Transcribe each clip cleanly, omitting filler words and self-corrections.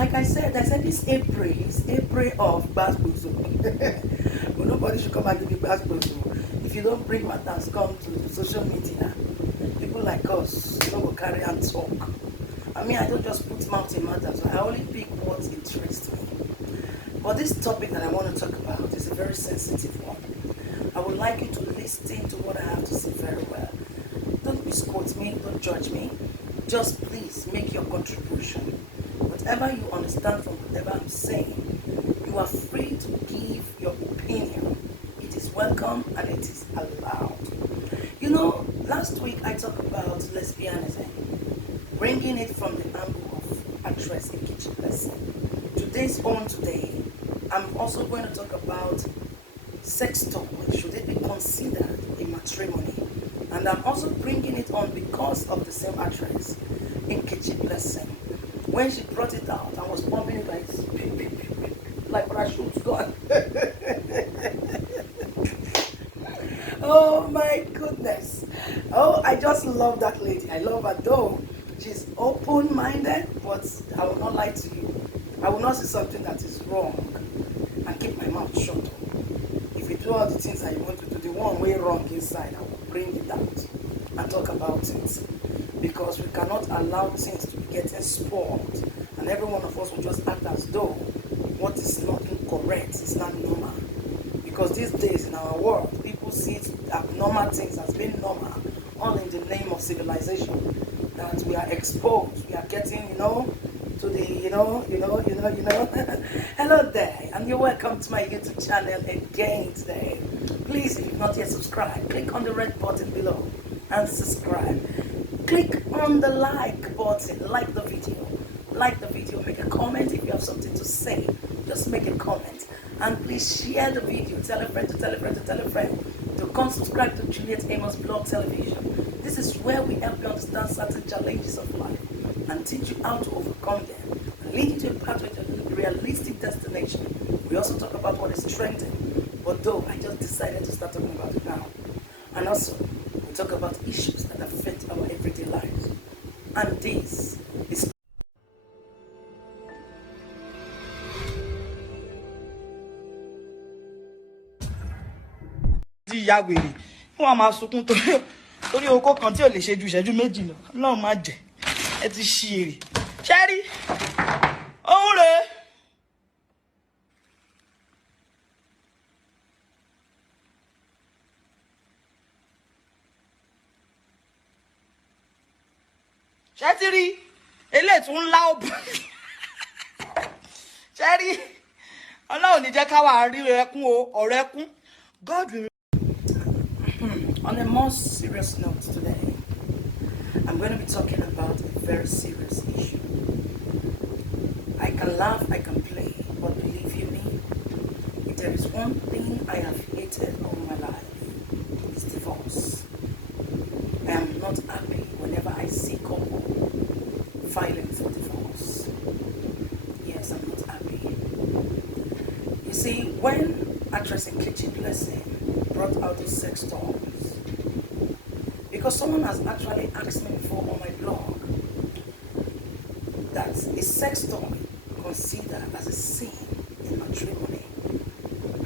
like I said this April is April of Basbozo. But nobody should come and give you Basbozo. If you don't bring matters, come to the social media. People like us, you know, will carry and talk. I mean, I don't just put mouth in matters. I only pick what interests me. But this topic that I want to talk about is a very sensitive one. I would like you to listen to what I have to say very well. Don't misquote me, don't judge me. Just please make your contribution. Whatever you understand from whatever I'm saying, you are free to give your opinion. It is welcome and it is allowed. You know, last week I talked about lesbianism, bringing it from the angle of actress Epi28-Should. Today, I'm also going to talk about sex talk. Should it be considered a matrimony? And I'm also bringing it on because of the same actress, Epi28-Should. When she brought it out, I was pumping it like parachutes gone. Oh my goodness. Oh, I just love that lady. I love her though. She's open-minded, but I will not lie to you. I will not say something that is wrong and keep my mouth shut. If you do all the things that you want to do, the one way wrong inside, I will bring it out and talk about it. Because we cannot allow things to be getting spoiled, and every one of us will just act as though what is not correct is not normal. Because these days in our world, people see abnormal things as being normal, all in the name of civilization. That we are exposed, we are getting, to the, Hello there, and you're welcome to my YouTube channel again today. Please, if you've not yet subscribed, click on the red button below and subscribe. Click on the like button, like the video, make a comment if you have something to say, just make a comment. And please share the video, tell a friend to come subscribe to Juliet Amos Blog Television. This is where we help you understand certain challenges of life and teach you how to overcome them and lead you to a pathway to a realistic destination. We also talk about what is trending, but though I just decided to start talking about it now. And also, we talk about issues that affect our everyday lives. And this is ìyá wèrè fún wa máa sunkún torí okó kan tí ò lè ṣe ju ìṣẹ́jú méjì lọ. Ọlọ́run má jẹ́ ẹ ti ṣí èrè ṣẹ́rí òun rèé. ṣẹ́tírí eléyìí tún ńlá òbí ṣẹ́rí Ọlọ́run ní jẹ́ káwa rí ẹkún o ọ̀rọ̀ ẹkún. God will. On a more serious note today, I'm going to be talking about a very serious issue. I can laugh, I can play, but believe you me, if there is one thing I have hated all my life, it's divorce. I am not happy whenever I see couple filing for divorce. Yes, I'm not happy. You see, when actress Epi28-Should brought out the sex toys, because someone has actually asked me before on my blog that is sex toy considered as a sin in matrimony.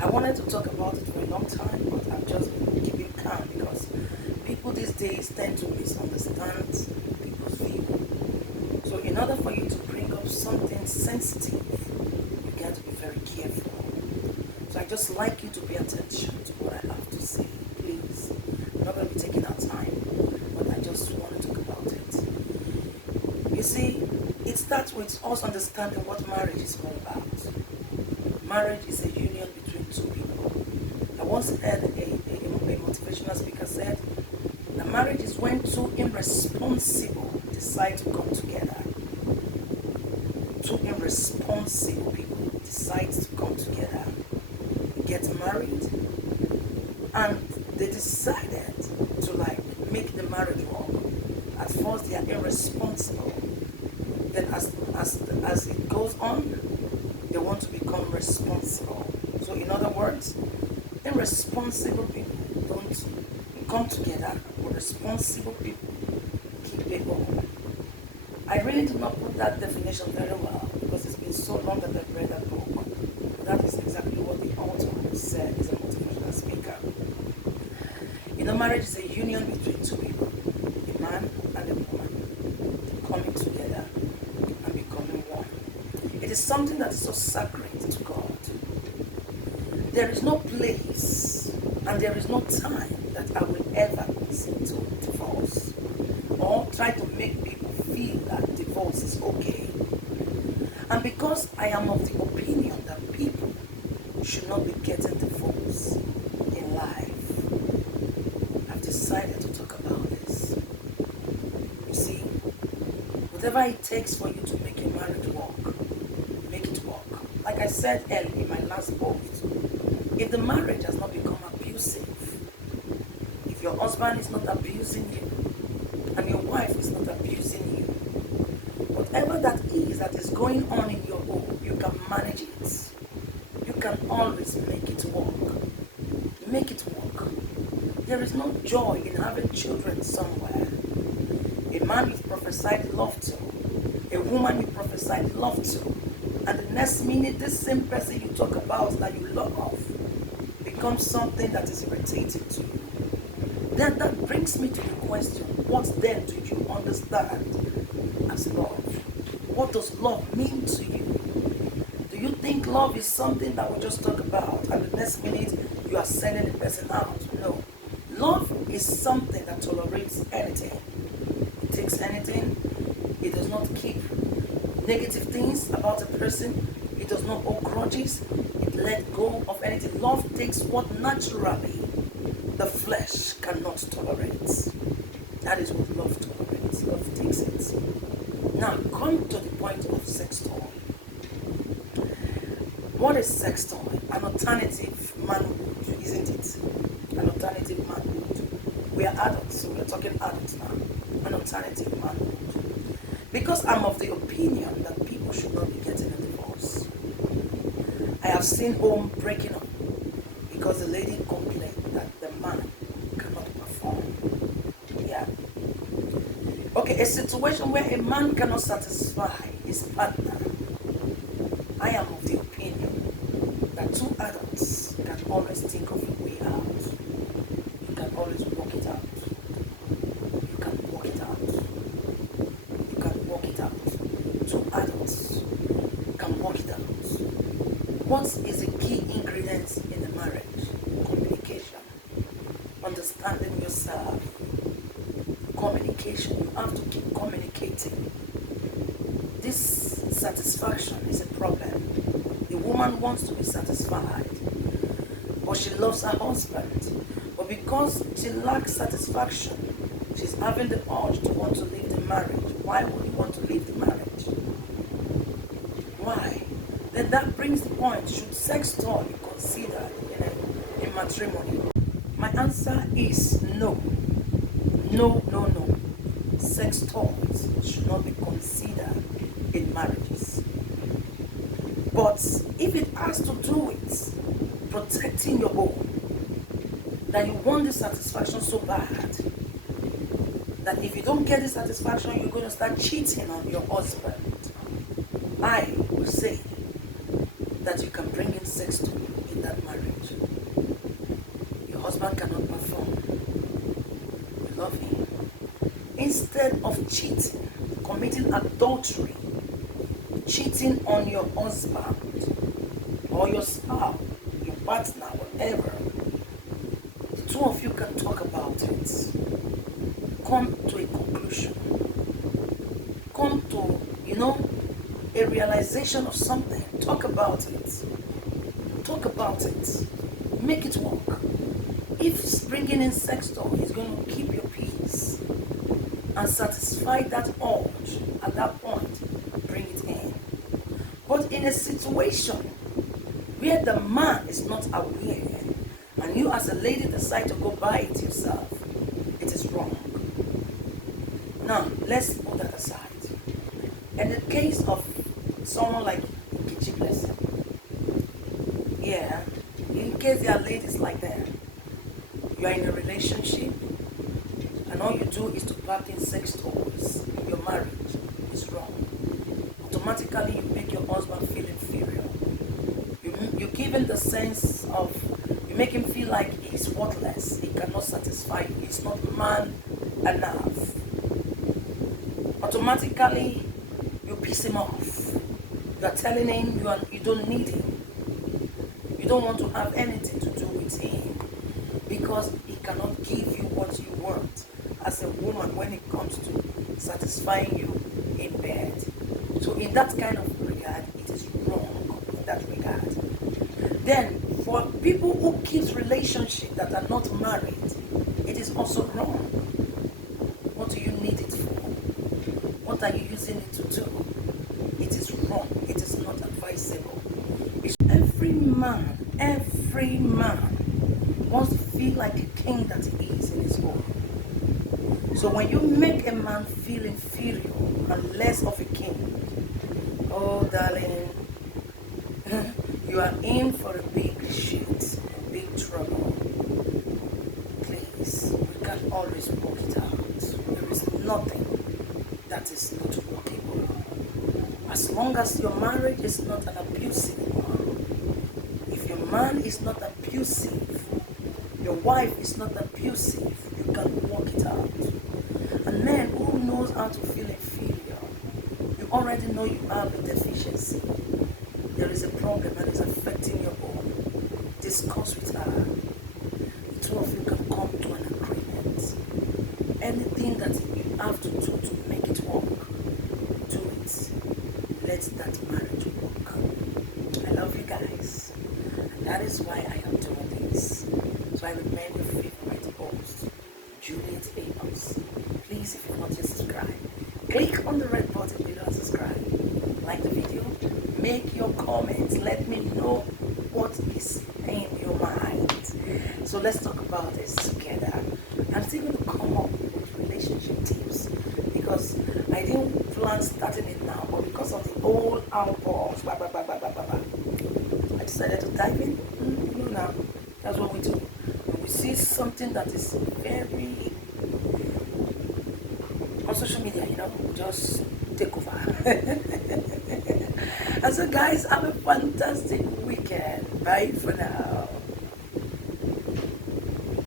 I wanted to talk about it for a long time, but I've just been keeping calm because people these days tend to misunderstand people's view. So in order for you to bring up something sensitive, you got to be very careful. So I just like you to pay attention to what I have to say, please. I'm not going to be taking our time, but I just want to talk about it. You see, it starts with us understanding what marriage is all about. Marriage is a union between two people. I once heard a motivational speaker said that marriage is when two irresponsible decide to come together. Two irresponsible people decide to come together, get married, and they decided to make the marriage work. At first they are irresponsible. Then as it goes on, they want to become responsible. So in other words, irresponsible people don't come together, but responsible people keep it going. I really do not put that definition very well because it's been so long that I've read that book. That is exactly what the author said is a motivational speaker. You know, marriage is a union between two people, a man and a woman, coming together and becoming one. It is something that is so sacred to God. There is no place and there is no time that I will ever listen to divorce or try to make people feel that divorce is okay. And because I am of the opinion that people should not be getting divorced in life, I've decided to talk about this. You see, whatever it takes for you to make your marriage work, make it work. Like I said earlier in my last post, if the marriage has not become abusive, if your husband is not abusing you, and your wife is not abusing you, whatever that is going on in your home, you can manage it. You can always make it work. Make it work. There is no joy in having children somewhere. A man you prophesied love to, a woman you prophesied love to, and the next minute this same person you talk about that you love becomes something that is irritating to you. Then that brings me to the question, what then do you understand as love? What does love mean to you? Do you think love is something that we just talk about and the next minute you are sending the person out? No. Love is something that tolerates anything. It takes anything. It does not keep negative things about a person. It does not hold grudges. It let go of anything. Love takes what naturally the flesh cannot tolerate. That is what love tolerates. Love takes it. Now, come to the point of sex toy. What is sex toy? An alternative manhood, isn't it? An alternative manhood. We are adults, so we are talking adults now. An alternative manhood. Because I'm of the opinion that people should not be getting a divorce. I have seen home breaking up because the lady complained that the man cannot perform. Yeah. Okay, a situation where a man cannot satisfy his partner. I am of the opinion that two adults can always think of a way out. You can always work it out. You can work it out. You can work it out. Two adults can work it out. What is the key ingredients in the marriage? Communication. Understanding yourself. Communication. You have to keep communicating. This satisfaction is a problem. The woman wants to be satisfied, but she loves her husband. But because she lacks satisfaction, she's having the urge to want to leave the marriage. Why would you want to leave the marriage? Why? Then that brings the point, should sex toy be considered in matrimony? My answer is no. No, no, no. Sex toys should not be considered in marriages. But if it has to do with protecting your home, that you want the satisfaction so bad, that if you don't get the satisfaction, you're going to start cheating on your husband, I will say that you can bring in sex to in that marriage. Your husband cannot perform. You love him. Instead of cheating, committing adultery, cheating on your husband or your spouse, your partner, whatever, the two of you can talk about it. Come to a conclusion. Come to, a realization of something. Talk about it. Talk about it. Make it work. If bringing in sex toy is going to keep your peace and satisfy that urge at that point, bring it in. But in a situation where the man is not aware and you as a lady decide to go buy it yourself, it is wrong. Now, let's put that aside. In the case of someone like Juliet, yeah, in case there are ladies like that, you are in a relationship and all you do is to pack in sex toys in your marriage, it's wrong. Automatically you make your husband feel inferior. You give him the sense of, you make him feel like he's worthless, he cannot satisfy you, he's not man enough. Automatically, you piss him off. You are telling him you don't need him. You don't want to have anything to do with him because he cannot give you what you want as a woman when it comes to satisfying you in bed. So in that kind of regard, it is wrong in that regard. Then for people who keep relationships that are not married, it is also wrong. What do you need it for? What are you using it to do? It is wrong. It is not advisable. Every man wants to feel like a king that he is in his home. So when you make a man feel inferior and less of a king, oh darling, you are in for a big shit, big trouble. Please, we can always work it out. There is nothing that is not workable. As long as your marriage is not an abusive one, if your man is not abusive, your wife is not abusive, you can work it out. A man who knows how to feel inferior, you already know you have a deficiency. There is a problem and it's affecting your home. Discuss with her. The two of you can come to an agreement. Anything that you have to do to make it work, do it. Let that marriage work. I love you guys. And that is why I am doing this. So I remain your favorite host, Juliet. Please, if you're not yet subscribed, click on the red button below and subscribe. Like the video, make your comments, let me know what is in your mind. So let's talk about this together. I'm still going to come up with relationship tips because I didn't plan starting it now, but because of the whole outburst, I decided to dive in. You know now, that's what we do. When we see something that is very on social media, just take over. And so guys, have a fantastic weekend. Bye for now.